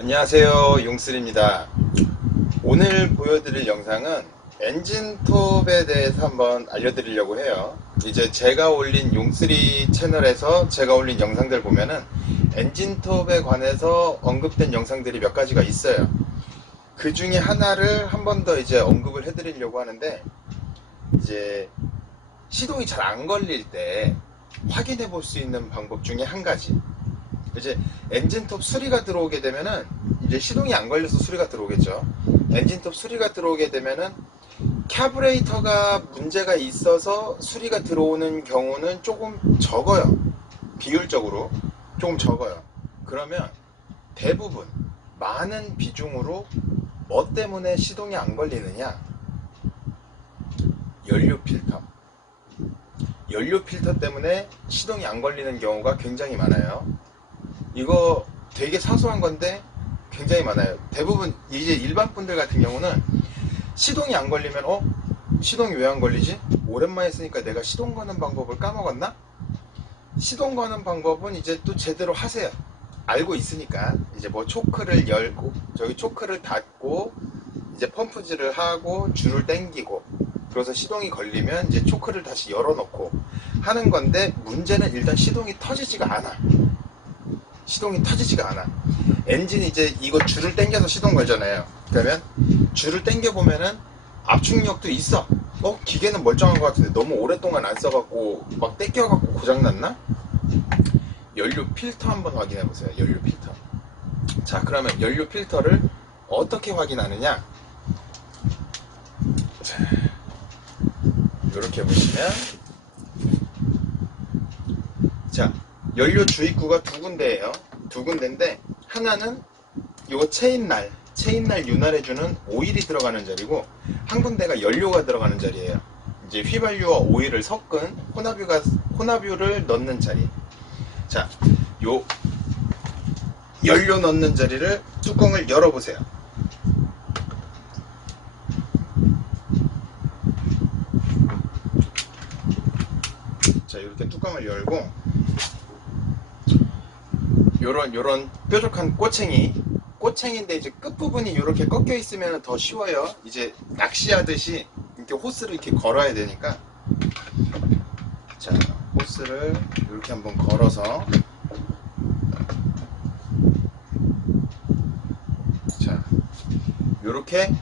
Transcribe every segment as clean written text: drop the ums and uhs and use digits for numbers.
안녕하세요, 용슬입니다. 오늘 보여드릴 영상은 엔진톱에 대해서 한번 알려드리려고 해요. 이제 제가 올린 용쓰리 채널에서 제가 올린 영상들 보면은 엔진톱에 관해서 언급된 영상들이 몇 가지가 있어요. 그 중에 하나를 한 번 더 이제 언급을 해드리려고 하는데, 이제 시동이 잘 안 걸릴 때 확인해 볼 수 있는 방법 중에 한 가지. 이제 엔진톱 수리가 들어오게 되면은 이제 시동이 안 걸려서 수리가 들어오겠죠. 엔진톱 수리가 들어오게 되면은 카브레이터가 문제가 있어서 수리가 들어오는 경우는 조금 적어요. 비율적으로 조금 적어요. 그러면 대부분 많은 비중으로 뭐 때문에 시동이 안 걸리느냐? 연료 필터. 연료 필터 때문에 시동이 안 걸리는 경우가 굉장히 많아요. 이거 되게 사소한 건데 굉장히 많아요. 대부분 이제 일반 분들 같은 경우는 시동이 안 걸리면 시동이 왜 안 걸리지? 오랜만에 쓰니까 내가 시동 거는 방법을 까먹었나? 시동 거는 방법은 이제 또 제대로 하세요. 알고 있으니까 이제 뭐 초크를 열고 저기 초크를 닫고 이제 펌프질을 하고 줄을 당기고 그래서 시동이 걸리면 이제 초크를 다시 열어놓고 하는 건데, 문제는 일단 시동이 터지지가 않아. 시동이 터지지가 않아. 엔진 이제 이거 줄을 당겨서 시동 걸잖아요. 그러면 줄을 당겨 보면은 압축력도 있어. 기계는 멀쩡한 것 같은데 너무 오랫동안 안 써갖고 막 떼껴갖고 고장났나? 연료 필터 한번 확인해 보세요. 연료 필터. 자, 그러면 연료 필터를 어떻게 확인하느냐? 자, 이렇게 보시면, 자, 연료 주입구가 두 군데예요. 두 군데인데, 하나는 요 체인날 윤활해주는 오일이 들어가는 자리고, 한 군데가 연료가 들어가는 자리예요. 이제 휘발유와 오일을 섞은 혼합유를 넣는 자리. 자, 요 연료 넣는 자리를 뚜껑을 열어보세요. 자, 이렇게 뚜껑을 열고, 요런 뾰족한 꼬챙인데 이제 끝부분이 이렇게 꺾여 있으면 더 쉬워요. 이제 낚시하듯이 이렇게 호스를 이렇게 걸어야 되니까, 자, 호스를 이렇게 한번 걸어서, 자, 요렇게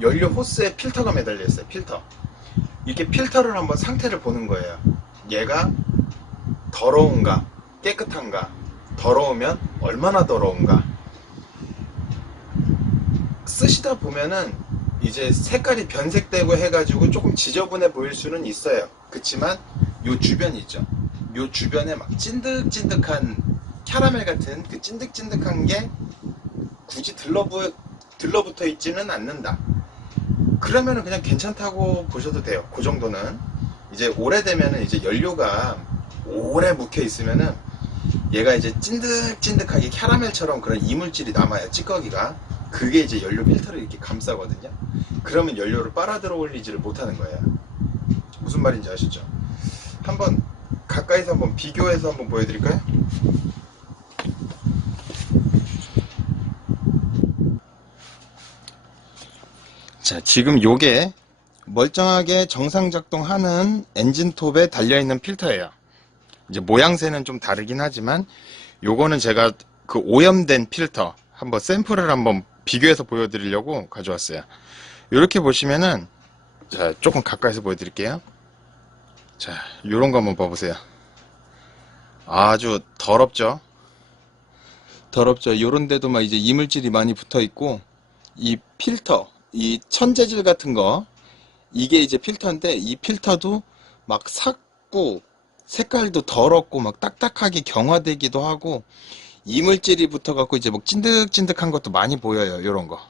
연료 호스에 필터가 매달려 있어요. 필터. 이렇게 필터를 한번 상태를 보는 거예요. 얘가 더러운가 깨끗한가, 더러우면 얼마나 더러운가. 쓰시다 보면은 이제 색깔이 변색되고 해가지고 조금 지저분해 보일 수는 있어요. 그치만 요 주변 있죠, 요 주변에 막 찐득찐득한 캐러멜 같은 그 찐득찐득한 게 굳이 들러붙어 있지는 않는다. 그러면은 그냥 괜찮다고 보셔도 돼요. 그 정도는. 이제 오래되면은 이제 연료가 오래 묵혀 있으면은 얘가 이제 찐득찐득하게 캐러멜처럼 그런 이물질이 남아요. 찌꺼기가. 그게 이제 연료 필터를 이렇게 감싸거든요. 그러면 연료를 빨아들어 올리지를 못하는 거예요. 무슨 말인지 아시죠? 한번 가까이서 한번 비교해서 한번 보여드릴까요? 자, 지금 요게 멀쩡하게 정상 작동하는 엔진톱에 달려있는 필터예요. 이제 모양새는 좀 다르긴 하지만 요거는 제가 그 오염된 필터 한번 샘플을 한번 비교해서 보여드리려고 가져왔어요. 이렇게 보시면은, 자, 조금 가까이서 보여드릴게요. 자, 요런 거 한번 봐보세요. 아주 더럽죠? 더럽죠? 요런 데도 막 이제 이물질이 많이 붙어 있고, 이 필터, 이 천재질 같은 거, 이게 이제 필터인데, 이 필터도 막 삭고 색깔도 더럽고 막 딱딱하게 경화되기도 하고, 이물질이 붙어갖고 이제 뭐 찐득찐득한 것도 많이 보여요. 요런 거.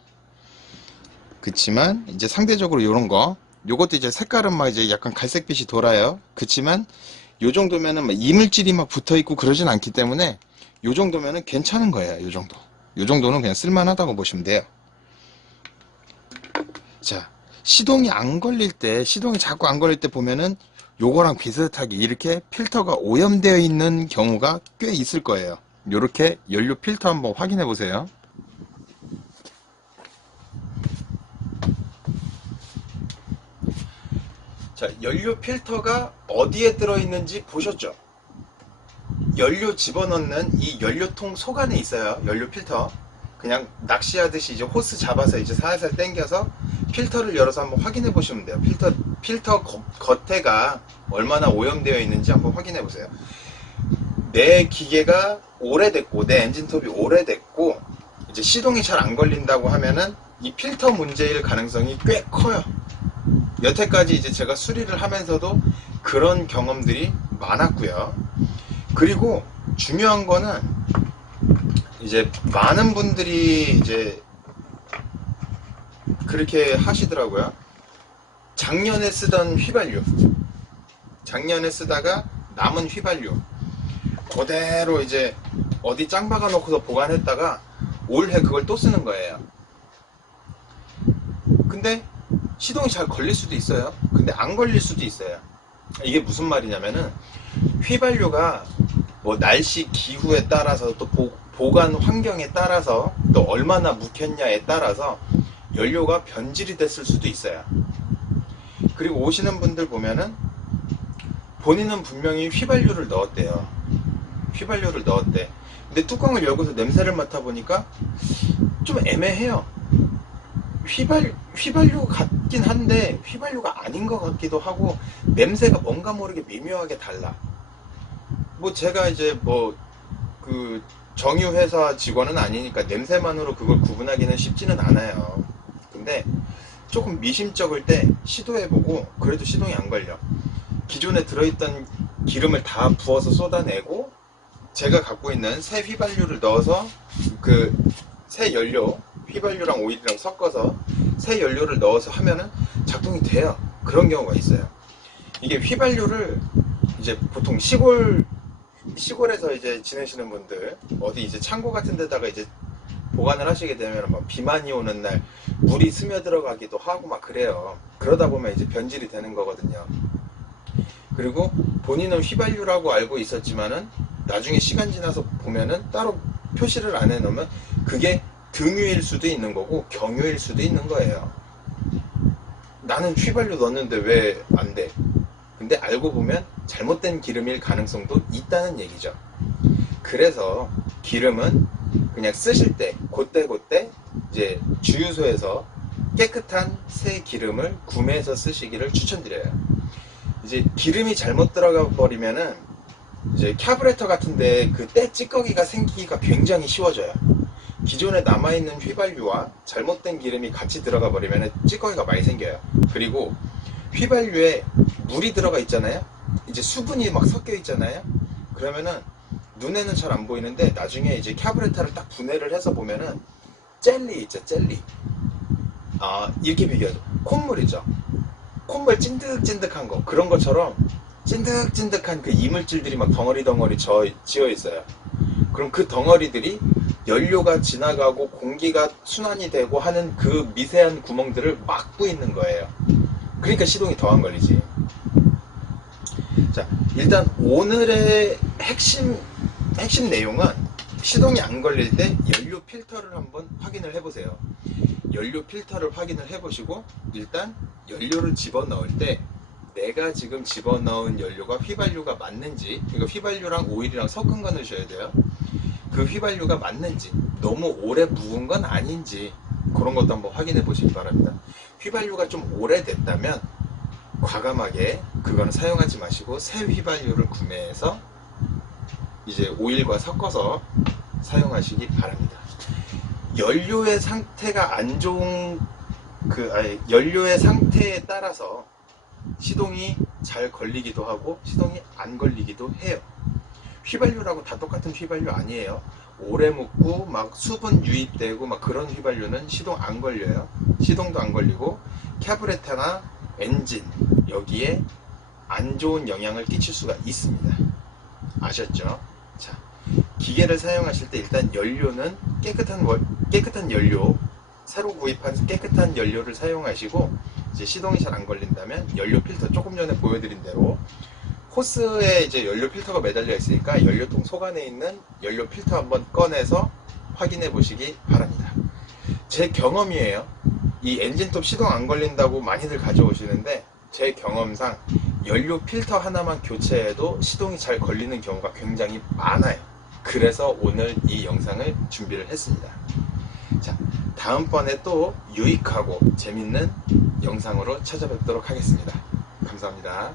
그치만 이제 상대적으로 요런 거, 요것도 이제 색깔은 막 이제 약간 갈색빛이 돌아요. 그치만 요 정도면은 막 이물질이 막 붙어있고 그러진 않기 때문에 요 정도면은 괜찮은 거예요. 요 정도. 요 정도는 그냥 쓸만하다고 보시면 돼요. 자, 시동이 자꾸 안 걸릴 때 보면은 요거랑 비슷하게 이렇게 필터가 오염되어 있는 경우가 꽤 있을 거예요. 요렇게 연료 필터 한번 확인해 보세요. 자, 연료 필터가 어디에 들어있는지 보셨죠? 연료 집어넣는 이 연료통 속 안에 있어요. 연료 필터. 그냥 낚시하듯이 이제 호스 잡아서 이제 살살 당겨서 필터를 열어서 한번 확인해 보시면 돼요. 필터 겉에가 얼마나 오염되어 있는지 한번 확인해 보세요. 내 기계가 오래됐고, 내 엔진톱이 오래됐고, 이제 시동이 잘 안 걸린다고 하면은 이 필터 문제일 가능성이 꽤 커요. 여태까지 이제 제가 수리를 하면서도 그런 경험들이 많았고요. 그리고 중요한 거는 이제 많은 분들이 이제 그렇게 하시더라고요. 작년에 쓰던 휘발유, 작년에 쓰다가 남은 휘발유 그대로 이제 어디 짱 박아 놓고서 보관했다가 올해 그걸 또 쓰는 거예요. 근데 시동이 잘 걸릴 수도 있어요. 근데 안 걸릴 수도 있어요. 이게 무슨 말이냐면은 휘발유가 뭐 날씨 기후에 따라서 또 보관 환경에 따라서 또 얼마나 묵혔냐에 따라서 연료가 변질이 됐을 수도 있어요. 그리고 오시는 분들 보면은 본인은 분명히 휘발유를 넣었대요. 휘발유를 넣었대. 근데 뚜껑을 열고서 냄새를 맡아보니까 좀 애매해요. 휘발유 같긴 한데 휘발유가 아닌 것 같기도 하고 냄새가 뭔가 모르게 미묘하게 달라. 뭐 제가 이제 뭐 그 정유회사 직원은 아니니까 냄새만으로 그걸 구분하기는 쉽지는 않아요. 근데 조금 미심쩍을 때 시도해보고 그래도 시동이 안 걸려. 기존에 들어있던 기름을 다 부어서 쏟아내고 제가 갖고 있는 새 휘발유를 넣어서 그 새 연료, 휘발유랑 오일이랑 섞어서 새 연료를 넣어서 하면은 작동이 돼요. 그런 경우가 있어요. 이게 휘발유를 이제 보통 시골에서 이제 지내시는 분들 어디 이제 창고 같은 데다가 이제 보관을 하시게 되면 막 비만이 오는 날 물이 스며들어가기도 하고 막 그래요. 그러다 보면 이제 변질이 되는 거거든요. 그리고 본인은 휘발유라고 알고 있었지만은 나중에 시간 지나서 보면은 따로 표시를 안 해놓으면 그게 등유일 수도 있는 거고 경유일 수도 있는 거예요. 나는 휘발유 넣었는데 왜 안 돼? 근데 알고 보면 잘못된 기름일 가능성도 있다는 얘기죠. 그래서 기름은 그냥 쓰실 때 그때 이제 주유소에서 깨끗한 새 기름을 구매해서 쓰시기를 추천드려요. 이제 기름이 잘못 들어가 버리면은 이제 카브레터 같은데 그 때 찌꺼기가 생기기가 굉장히 쉬워져요. 기존에 남아있는 휘발유와 잘못된 기름이 같이 들어가 버리면 찌꺼기가 많이 생겨요. 그리고 휘발유에 물이 들어가 있잖아요. 이제 수분이 막 섞여 있잖아요. 그러면은 눈에는 잘 안 보이는데 나중에 이제 카브레터를 딱 분해를 해서 보면은 젤리 있죠, 젤리. 이렇게 비교하죠. 콧물이죠. 콧물 찐득찐득한 거, 그런 것처럼 찐득찐득한 그 이물질들이 막 덩어리 지어 있어요. 그럼 그 덩어리들이 연료가 지나가고 공기가 순환이 되고 하는 그 미세한 구멍들을 막고 있는 거예요. 그러니까 시동이 더 안 걸리지. 자, 일단 오늘의 핵심 내용은 시동이 안 걸릴 때 연료 필터를 한번 확인을 해보세요. 연료 필터를 확인을 해보시고 일단 연료를 집어넣을 때 내가 지금 집어넣은 연료가 휘발유가 맞는지, 그러니까 휘발유랑 오일이랑 섞은 거 넣으셔야 돼요. 그 휘발유가 맞는지, 너무 오래 묵은 건 아닌지 그런 것도 한번 확인해 보시기 바랍니다. 휘발유가 좀 오래됐다면 과감하게 그거는 사용하지 마시고 새 휘발유를 구매해서 이제 오일과 섞어서 사용하시기 바랍니다. 연료의 상태가 안 좋은 연료의 상태에 따라서 시동이 잘 걸리기도 하고 시동이 안 걸리기도 해요. 휘발유라고 다 똑같은 휘발유 아니에요. 오래 묵고 막 수분 유입되고 막 그런 휘발유는 시동 안 걸려요. 시동도 안 걸리고 카브레터나 엔진 여기에 안 좋은 영향을 끼칠 수가 있습니다. 아셨죠? 자, 기계를 사용하실 때 일단 연료는 깨끗한 연료, 새로 구입한 깨끗한 연료를 사용하시고 이제 시동이 잘 안 걸린다면 연료 필터, 조금 전에 보여드린 대로 호스에 이제 연료 필터가 매달려 있으니까 연료통 속 안에 있는 연료 필터 한번 꺼내서 확인해 보시기 바랍니다. 제 경험이에요. 이 엔진톱 시동 안 걸린다고 많이들 가져오시는데 제 경험상 연료 필터 하나만 교체해도 시동이 잘 걸리는 경우가 굉장히 많아요. 그래서 오늘 이 영상을 준비를 했습니다. 자, 다음번에 또 유익하고 재밌는 영상으로 찾아뵙도록 하겠습니다. 감사합니다.